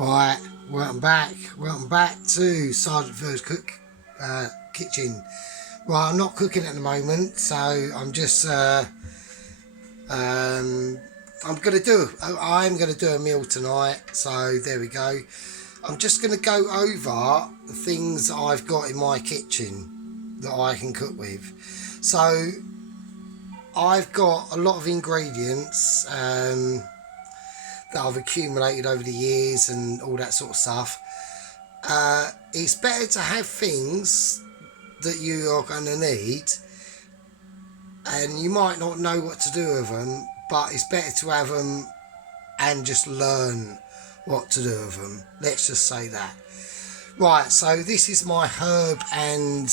Right, welcome back to Sergeant Fur's kitchen. Right, I'm not cooking at the moment, so I'm just I'm gonna do a meal tonight. So there we go. I'm just gonna go over the things that I've got in my kitchen that I can cook with. So I've got a lot of ingredients that I've accumulated over the years and all that sort of stuff. It's better to have things that you are going to need, and you might not know what to do with them, but it's better to have them and just learn what to do with them. Let's just say that. Right, so this is my herb and...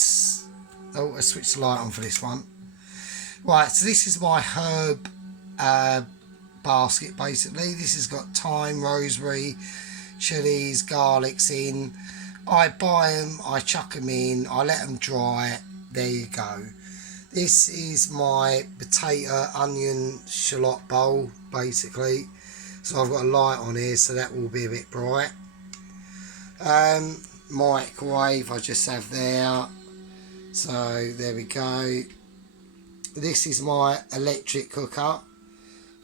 Oh, I switched the light on for this one. Right, so this is my herb basket, basically. This has got thyme, rosemary, chilies, garlics in. I buy them, I chuck them in, I let them dry. There you go. This is my potato, onion, shallot bowl, basically. So I've got a light on here, so that will be a bit bright. Microwave I just have there. So there we go. This is my electric cooker.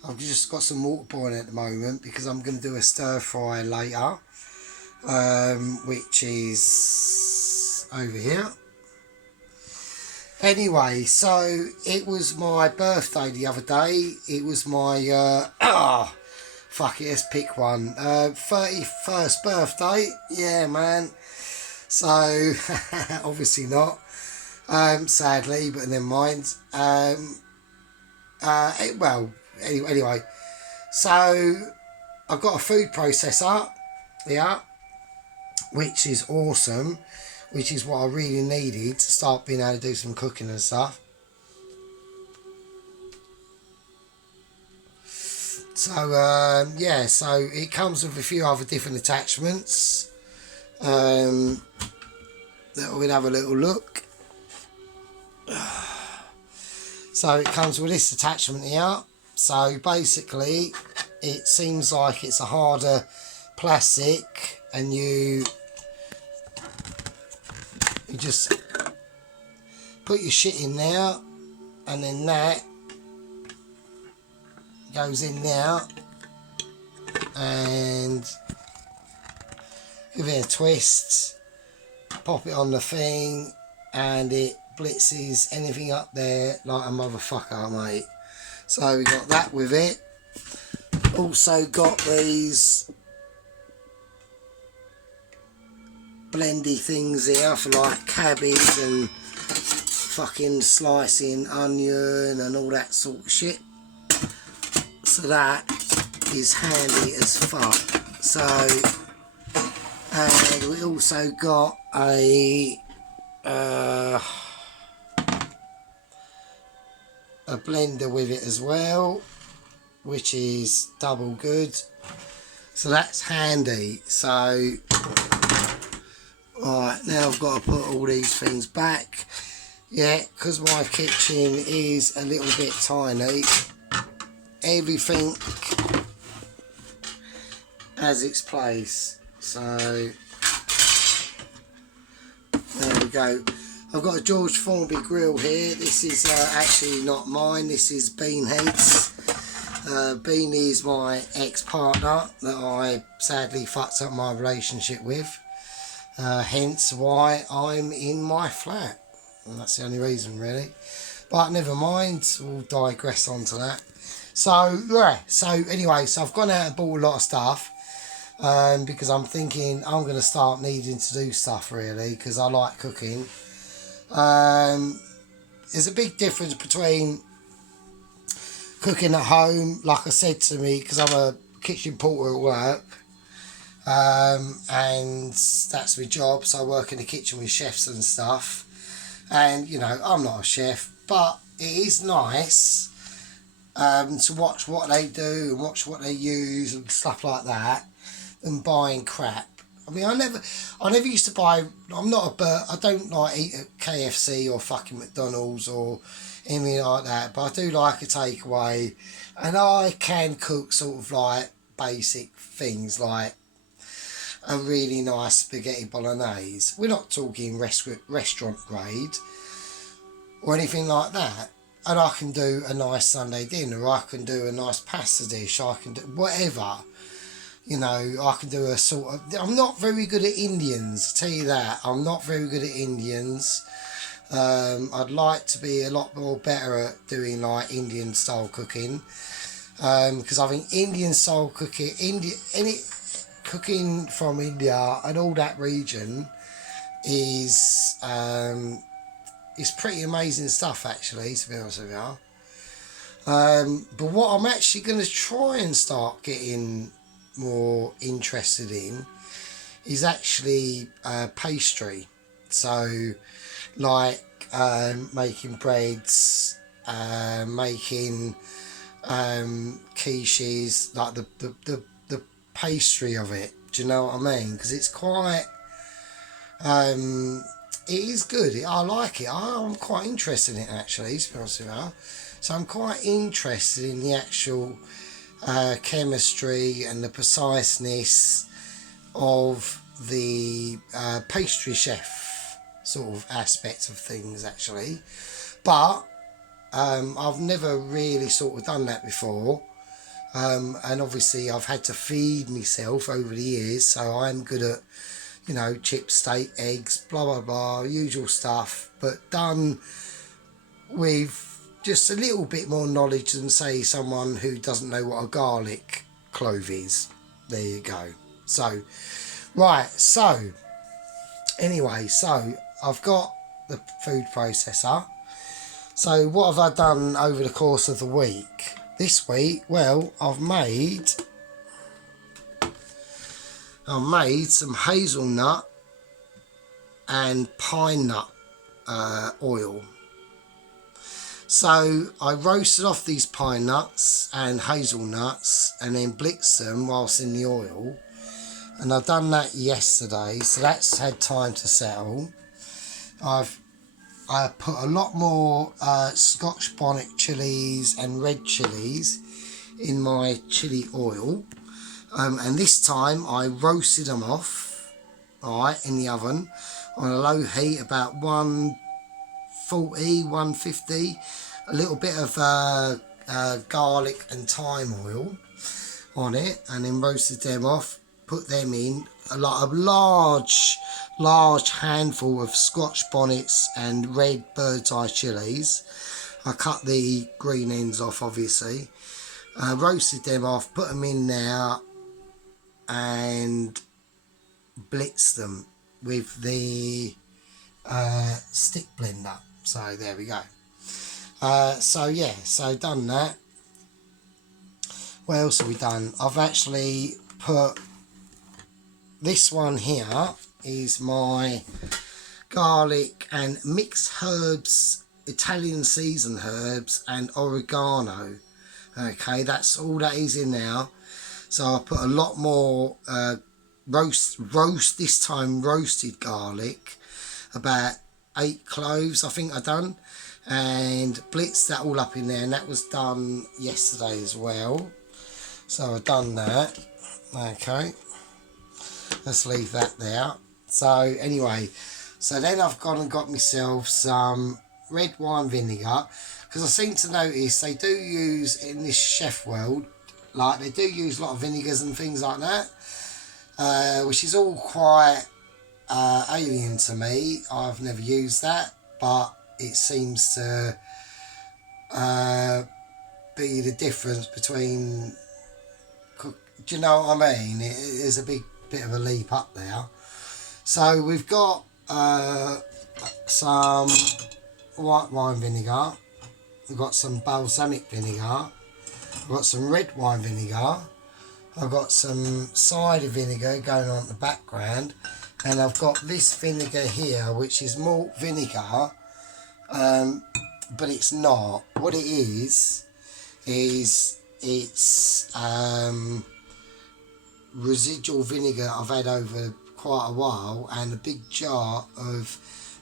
I've just got some water boiling at the moment because I'm going to do a stir fry later, which is over here. Anyway, so it was my birthday the other day. It was my, fuck it, let's pick one. 31st birthday. Yeah, man. So, obviously not. Sadly, but never mind. Anyway, so I've got a food processor here, which is awesome, which is what I really needed to start being able to do some cooking and stuff. So yeah, so it comes with a few other different attachments that we'll have a little look. So it comes with this attachment here. So basically it seems like it's a harder plastic, and you just put your shit in there, and then that goes in there, and give it a twist, pop it on the thing, and it blitzes anything up there like a motherfucker, mate. So we got that with it. Also got these blendy things here for like cabbage and fucking slicing onion and all that sort of shit. So that is handy as fuck. So, and we also got a blender with it as well, which is double good. So that's handy. So, right, now I've got to put all these things back. Yeah, because my kitchen is a little bit tiny, everything has its place. So there we go. I've got a George Formby grill here. This is actually not mine. This is Beanhead's. Beanie is my ex-partner that I sadly fucked up my relationship with. Hence why I'm in my flat. And that's the only reason, really. But never mind. We'll digress onto that. So, yeah. So, anyway. So, I've gone out and bought a lot of stuff. Because I'm thinking I'm going to start needing to do stuff, really. Because I like cooking. There's a big difference between cooking at home, like I said to me, because I'm a kitchen porter at work, and that's my job, so I work in the kitchen with chefs and stuff, and you know, I'm not a chef, but it is nice to watch what they do and watch what they use and stuff like that, and buying crap. I mean, I never used to buy. I don't like eat at KFC or fucking McDonald's or anything like that. But I do like a takeaway, and I can cook sort of like basic things like a really nice spaghetti bolognese. We're not talking restaurant grade or anything like that. And I can do a nice Sunday dinner, I can do a nice pasta dish, I can do whatever. You know, I can do a sort of... I'm not very good at Indians, I'll tell you that. I'm not very good at Indians. I'd like to be a lot more better at doing like Indian style cooking. Because I think Indian style cooking, any cooking from India and all that region is pretty amazing stuff, actually, to be honest with you. But what I'm actually going to try and start getting more interested in is actually pastry. So, like making breads, making quiches, like the pastry of it. Do you know what I mean? Because it's quite, it is good. I like it. I'm quite interested in it, actually, to be honest with you. So I'm quite interested in the actual chemistry and the preciseness of the pastry chef sort of aspect of things, actually. But I've never really sort of done that before. And obviously I've had to feed myself over the years, so I'm good at, you know, chips, steak, eggs, blah blah blah, usual stuff, but done with just a little bit more knowledge than, say, someone who doesn't know what a garlic clove is. There you go. So, right, so anyway, so I've got the food processor. So what have I done over the course of the week? This week, well, I've made some hazelnut and pine nut oil. So I roasted off these pine nuts and hazelnuts and then blitzed them whilst in the oil. And I've done that yesterday, so that's had time to settle. I put a lot more Scotch bonnet chilies and red chilies in my chili oil. And this time I roasted them off, alright, in the oven on a low heat, about 140, 150. A little bit of garlic and thyme oil on it, and then roasted them off, put them in, a large handful of Scotch bonnets and red bird's eye chilies. I cut the green ends off, obviously. Roasted them off, put them in there, and blitzed them with the stick blender. So there we go. So yeah, so done that. What else have we done? I've actually put this one here is my garlic and mixed herbs, Italian seasoned herbs and oregano. Okay, that's all that is in there. So I put a lot more roast this time roasted garlic, about 8 cloves I think I done, and blitzed that all up in there, and that was done yesterday as well. So I've done that. Okay, let's leave that there. So anyway, so then I've gone and got myself some red wine vinegar, because I seem to notice they do use, in this chef world, like they do use a lot of vinegars and things like that, which is all quite alien to me. I've never used that, but it seems to be the difference between, do you know what I mean? It is a big bit of a leap up there. So we've got some white wine vinegar, we've got some balsamic vinegar, I've got some red wine vinegar, I've got some cider vinegar going on in the background, and I've got this vinegar here which is malt vinegar, but it's not. What it is it's residual vinegar I've had over quite a while, and a big jar of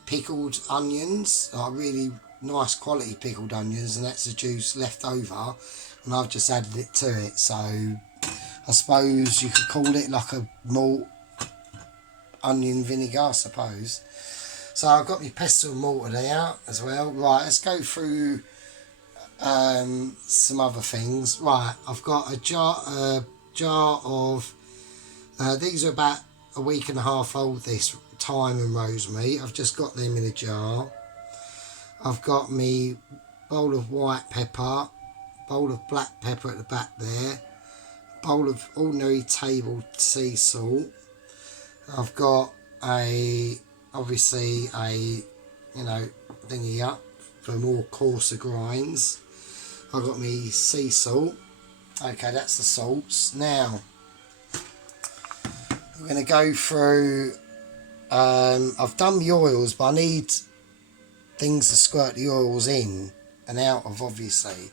pickled onions, like really nice quality pickled onions, and that's the juice left over, and I've just added it to it. So I suppose you could call it like a malt onion vinegar, I suppose. So I've got my pestle and mortar there as well. Right, let's go through some other things. Right, I've got a jar of these are about a week and a half old, this thyme and rosemary. I've just got them in a jar. I've got me bowl of white pepper, bowl of black pepper at the back there, bowl of ordinary table sea salt. I've got obviously a thingy up for more coarser grinds. I've got me sea salt. Okay, that's the salts. Now I'm going to go through. I've done the oils, but I need things to squirt the oils in and out of, obviously.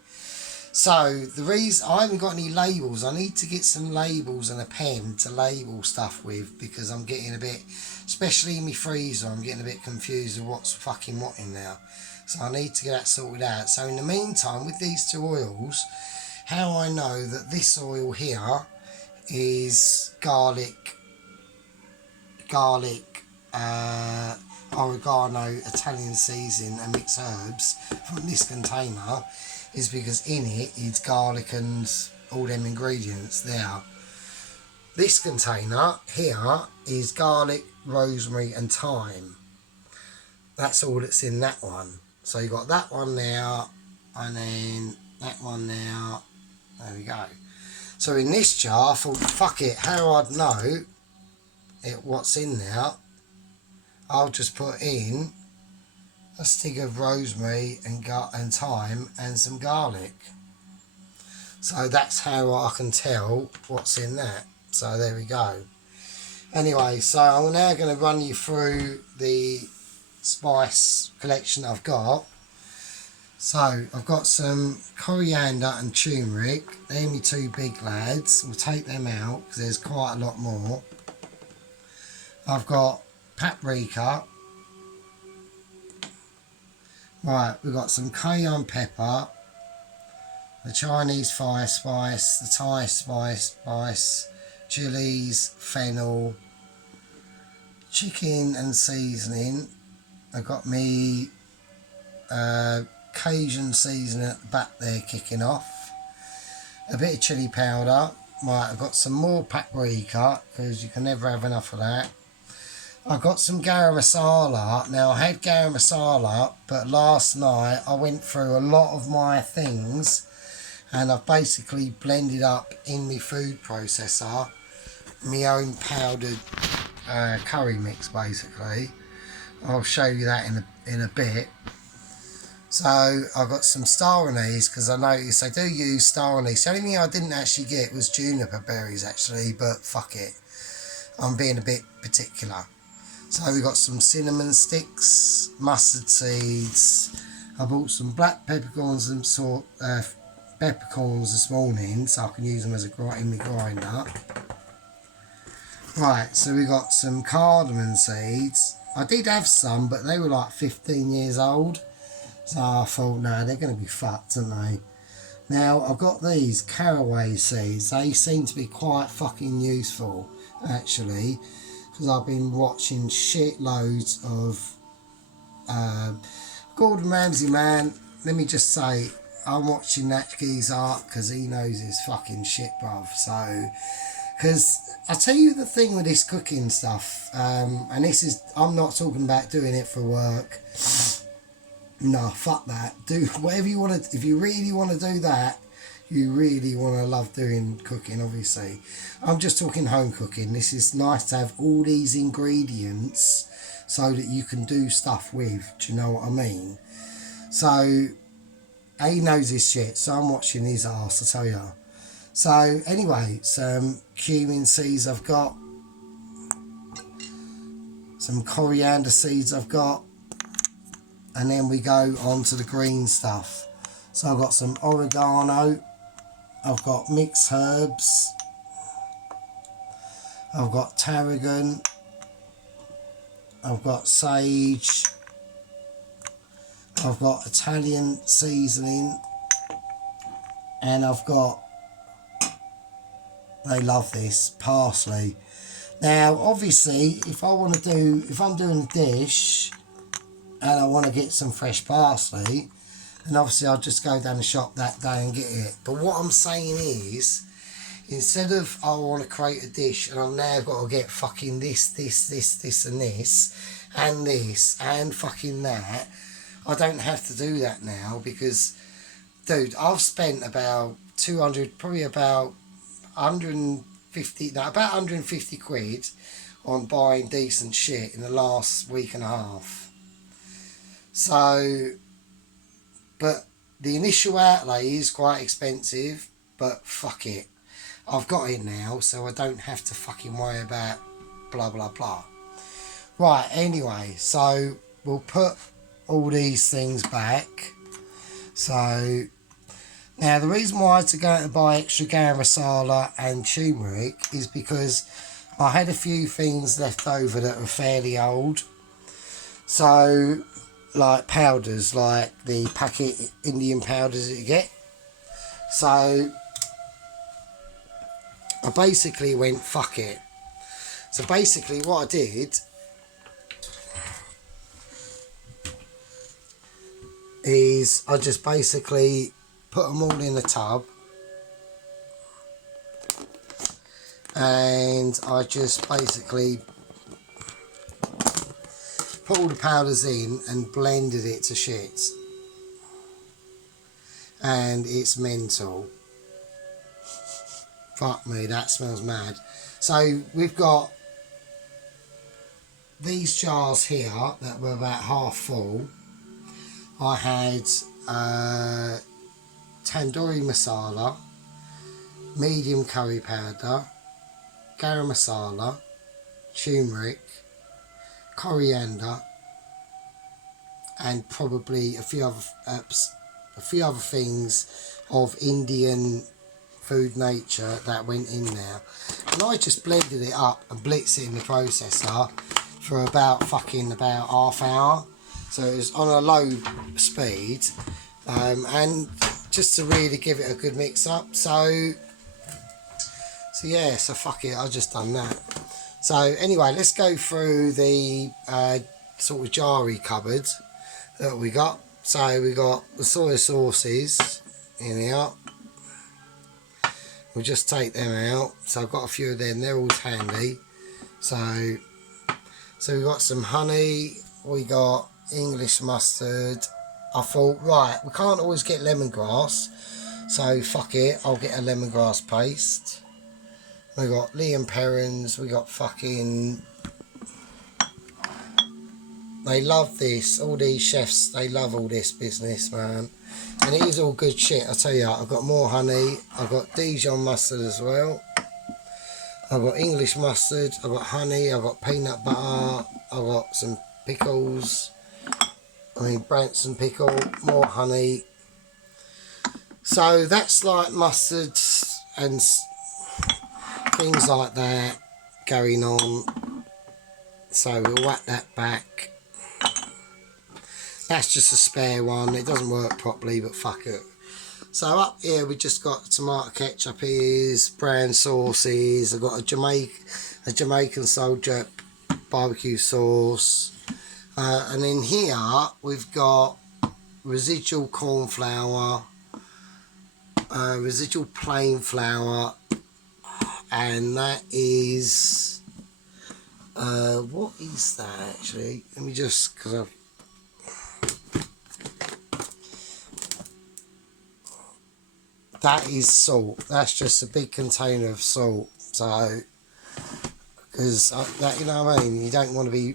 So the reason I haven't got any labels, I need to get some labels and a pen to label stuff with, because I'm getting a bit, especially in my freezer, I'm getting a bit confused with what's fucking what in there. So I need to get that sorted out. So in the meantime, with these two oils, how I know that this oil here is garlic, oregano, Italian seasoning and mixed herbs from this container, is because in it is garlic and all them ingredients there. This container here is garlic, rosemary and thyme. That's all that's in that one. So you got that one there, and then that one there. There we go. So in this jar, I thought, fuck it, how I'd know what's in there, I'll just put in a stick of rosemary and thyme and some garlic. So that's how I can tell what's in that. So there we go. Anyway, so I'm now going to run you through the spice collection I've got. So I've got some coriander and turmeric. They're my two big lads. We'll take them out because there's quite a lot more. I've got paprika. Right, we've got some cayenne pepper, the Chinese fire spice, the Thai spice, chilies, fennel, chicken and seasoning. I've got me Cajun seasoning at the back there kicking off. A bit of chili powder. Right, I've got some more paprika because you can never have enough of that. I've got some garam masala. Now I had garam masala, but last night I went through a lot of my things and I've basically blended up in my food processor my own powdered curry mix basically. I'll show you that in a bit. So I've got some star anise because I noticed they do use star anise. The only thing I didn't actually get was juniper berries actually, but fuck it. I'm being a bit particular. So we've got some cinnamon sticks, mustard seeds. I bought some black peppercorns and peppercorns this morning so I can use them as in my grinder. Right, so we got some cardamom seeds. I did have some, but they were like 15 years old. So I thought, no, they're going to be fucked, aren't they? Now, I've got these caraway seeds. They seem to be quite fucking useful, actually. Because I've been watching shitloads of Gordon Ramsay, man. Let me just say, I'm watching that geezer because he knows his fucking shit, bruv. So, because I'll tell you the thing with this cooking stuff, and this is, I'm not talking about doing it for work. No, fuck that. Do whatever you want to, if you really want to do that, you really want to love doing cooking, obviously. I'm just talking home cooking. This is nice to have all these ingredients so that you can do stuff with. Do you know what I mean? So, he knows his shit, so I'm watching his arse, I tell you. So, anyway, some cumin seeds I've got. Some coriander seeds I've got. And then we go on to the green stuff. So I've got some oregano. I've got mixed herbs. I've got tarragon. I've got sage. I've got Italian seasoning. And I've got, they love this, parsley. Now, obviously, if I'm doing a dish and I want to get some fresh parsley, then obviously I'll just go down the shop that day and get it. But what I'm saying is, instead of I want to create a dish and I've now got to get fucking this and fucking that, I don't have to do that now because, dude, I've spent about 200, probably about 150, no, about 150 quid on buying decent shit in the last week and a half. So, but the initial outlay is quite expensive, but fuck it. I've got it now, so I don't have to fucking worry about blah blah blah. Right, anyway, so we'll put all these things back. So, now the reason why I had to go to buy extra garam masala and turmeric is because I had a few things left over that were fairly old. So, like powders, like the packet Indian powders that you get. So, I basically went, fuck it. So basically what I did is I just basically put them all in a tub and I just basically put all the powders in and blended it to shit. And it's mental. Fuck me, that smells mad. So we've got these jars here that were about half full. I had tandoori masala, medium curry powder, garam masala, turmeric, coriander, and probably a few other things of Indian food nature that went in there. And I just blended it up and blitzed it in the processor for about half hour. So it was on a low speed, and just to really give it a good mix up. So yeah, so fuck it, I just done that. So anyway, let's go through the sort of jarry cupboard that we got. So we got the soy sauces in here. We'll just take them out. So I've got a few of them, they're always handy. So we got some honey, we got English mustard. I thought, right, we can't always get lemongrass, so fuck it, I'll get a lemongrass paste. We got Lea & Perrins, we got fucking... They love this, all these chefs, they love all this business, man. And it is all good shit, I tell you. I've got more honey, I've got Dijon mustard as well. I've got English mustard, I've got honey, I've got peanut butter, I've got some pickles. Branson pickle, more honey. So that's like mustard and things like that going on. So we'll whack that back. That's just a spare one. It doesn't work properly, but fuck it. So up here we just got tomato ketchup, here's brown sauces. I've got a Jamaican soldier barbecue sauce. And in here we've got residual corn flour, residual plain flour, and that is what is that actually? Let me just, that is salt. That's just a big container of salt. So because that, you know what I mean, you don't want to be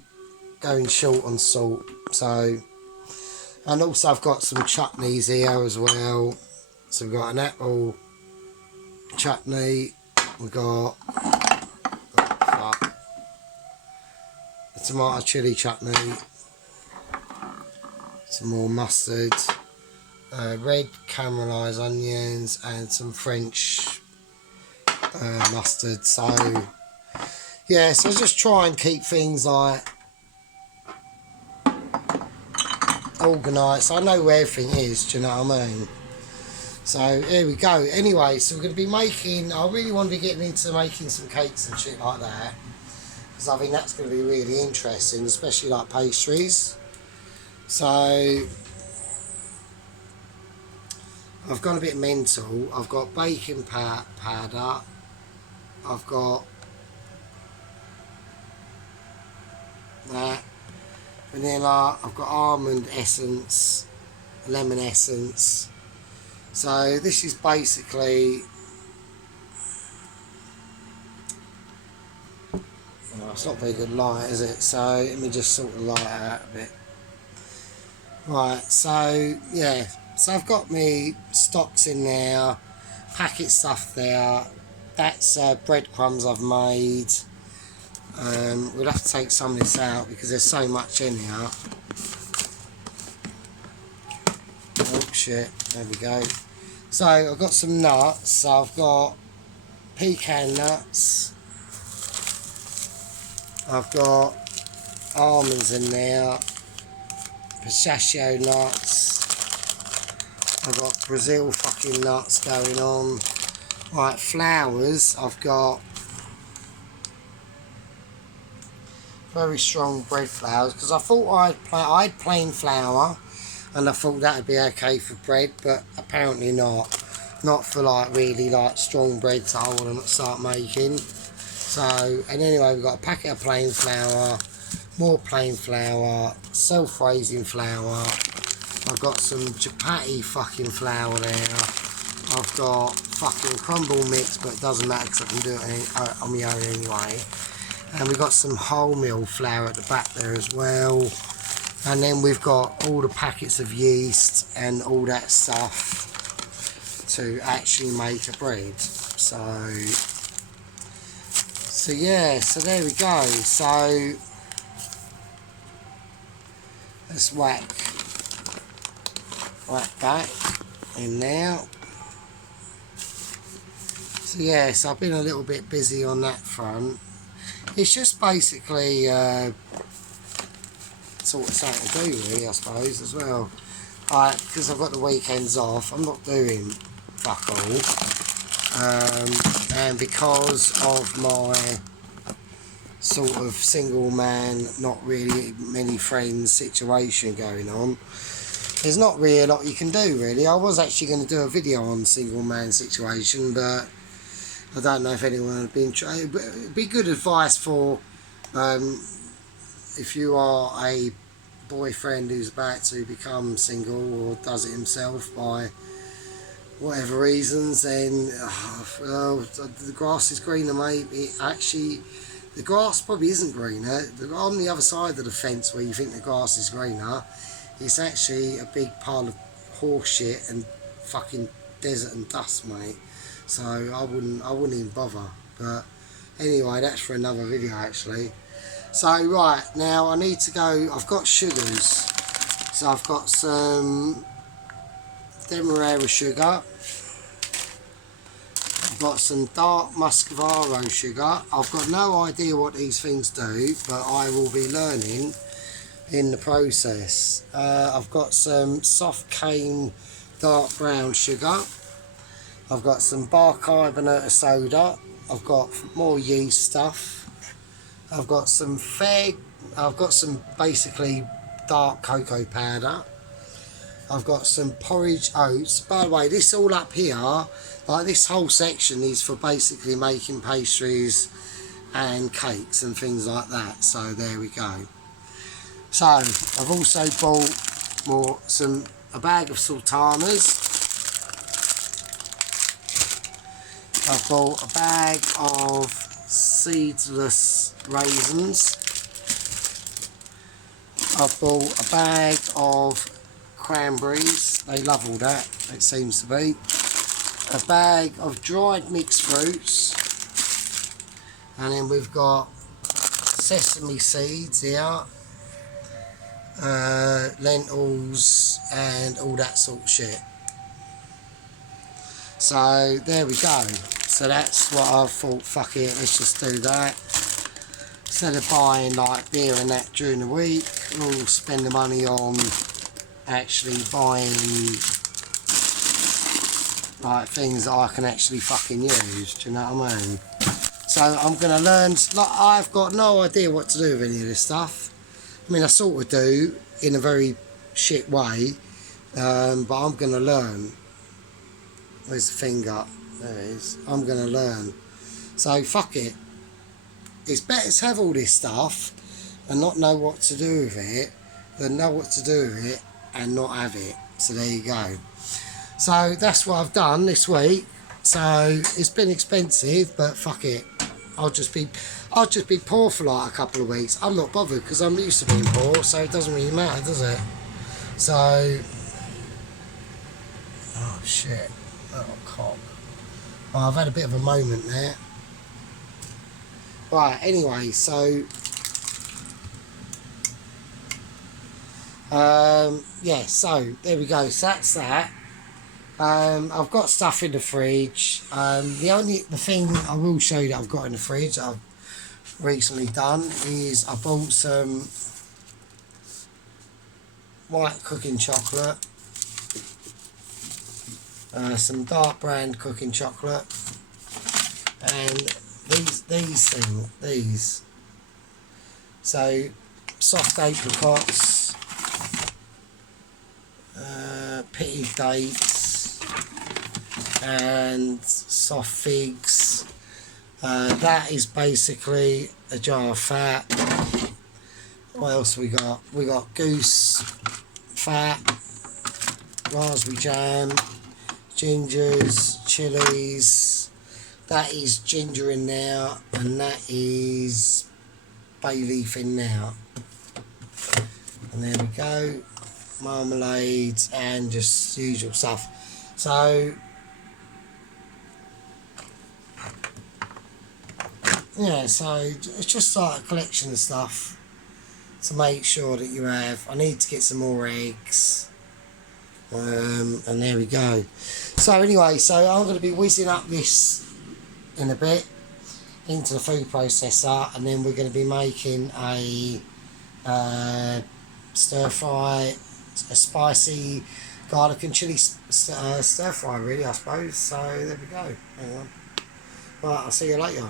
going short on salt. So, and also I've got some chutneys here as well. So we've got an apple chutney, we've got a tomato chili chutney, some more mustard, red caramelised onions, and some French mustard. So yeah, so just try and keep things like organised. I know where everything is, do you know what I mean? So here we go. Anyway, so we're going to be making, I really want to be getting into making some cakes and shit like that. because I think that's going to be really interesting, especially like pastries. So I've gone a bit mental. I've got baking powder, I've got that, vanilla, I've got almond essence, lemon essence. So this is basically, oh, it's not very good light, is it? So let me just sort the light out a bit. Right, so yeah, so I've got me stocks in there, packet stuff there. That's breadcrumbs I've made. We'll have to take some of this out because there's so much in here. Oh shit, there we go. So I've got some nuts. So I've got pecan nuts. I've got almonds in there. Pistachio nuts. I've got Brazil fucking nuts going on. Right, flours. I've got very strong bread flours because I thought I'd plain flour, and I thought that would be okay for bread, but apparently not. Not for like really like strong breads that I want to start making. So, and anyway, we've got a packet of plain flour, more plain flour, self-raising flour. I've got some chapati fucking flour there. I've got fucking crumble mix, but it doesn't matter because I can do it on my own anyway. And we've got some wholemeal flour at the back there as well. And then we've got all the packets of yeast and all that stuff to actually make a bread. So yeah, so there we go. So let's whack that in there. So yeah, so I've been a little bit busy on that front. It's just basically sort of something to do really, I suppose, as well. Because I've got the weekends off, I'm not doing fuck all. And because of my sort of single man, not really many friends situation going on, there's not really a lot you can do really. I was actually going to do a video on single man situation, but I don't know if anyone would be interested. It'd be good advice for if you are a boyfriend who's about to become single or does it himself by whatever reasons, then well, the grass is greener, mate. The grass probably isn't greener. On the other side of the fence where you think the grass is greener, it's actually a big pile of horse shit and fucking desert and dust, mate. So I wouldn't even bother. But anyway, that's for another video actually. So right, now I need to go. I've got sugars. So I've got some Demerara sugar. I've got some dark Muscovado sugar. I've got no idea what these things do, but I will be learning in the process. I've got some soft cane dark brown sugar. I've got some bicarbonate of soda. I've got more yeast stuff. I've got some basically dark cocoa powder. I've got some porridge oats. By the way, this all up here, like this whole section is for basically making pastries and cakes and things like that. So there we go. So I've also bought a bag of sultanas. I've bought a bag of seedless raisins. I've bought a bag of cranberries. They love all that, it seems to be. A bag of dried mixed fruits. And then we've got sesame seeds here. Lentils and all that sort of shit. So there we go. So that's what I thought, fuck it, let's just do that. Instead of buying like beer and that during the week, we'll spend the money on actually buying like things that I can actually fucking use, do you know what I mean? So I'm going to learn, like, I've got no idea what to do with any of this stuff. I mean, I sort of do in a very shit way, but I'm going to learn. Where's the finger? There it is. I'm going to learn. So fuck it. It's better to have all this stuff and not know what to do with it than know what to do with it and not have it. So there you go. So that's what I've done this week. So it's been expensive, but fuck it. I'll just be poor for like a couple of weeks. I'm not bothered because I'm used to being poor, so it doesn't really matter, does it? So, oh shit, oh cock. Oh, I've had a bit of a moment there. Right, anyway, so yeah, so there we go. So that's that. I've got stuff in the fridge. The thing I will show you that I've got in the fridge that I've recently done is I bought some white cooking chocolate, some dark brand cooking chocolate, and these. So soft apricots, pitted dates, and soft figs. That is basically a jar of fat. What else we got? We got goose fat, raspberry jam, gingers, chilies. That is ginger in there, and that is bay leaf in there. And there we go. Marmalades and just usual stuff. So yeah, so it's just like a collection of stuff to make sure that you have. I need to get some more eggs, and there we go. So anyway, so I'm going to be whizzing up this in a bit into the food processor, and then we're going to be making a stir fry, a spicy garlic and chilli stir fry, really, I suppose. So there we go. Hang on. Right, I'll see you later.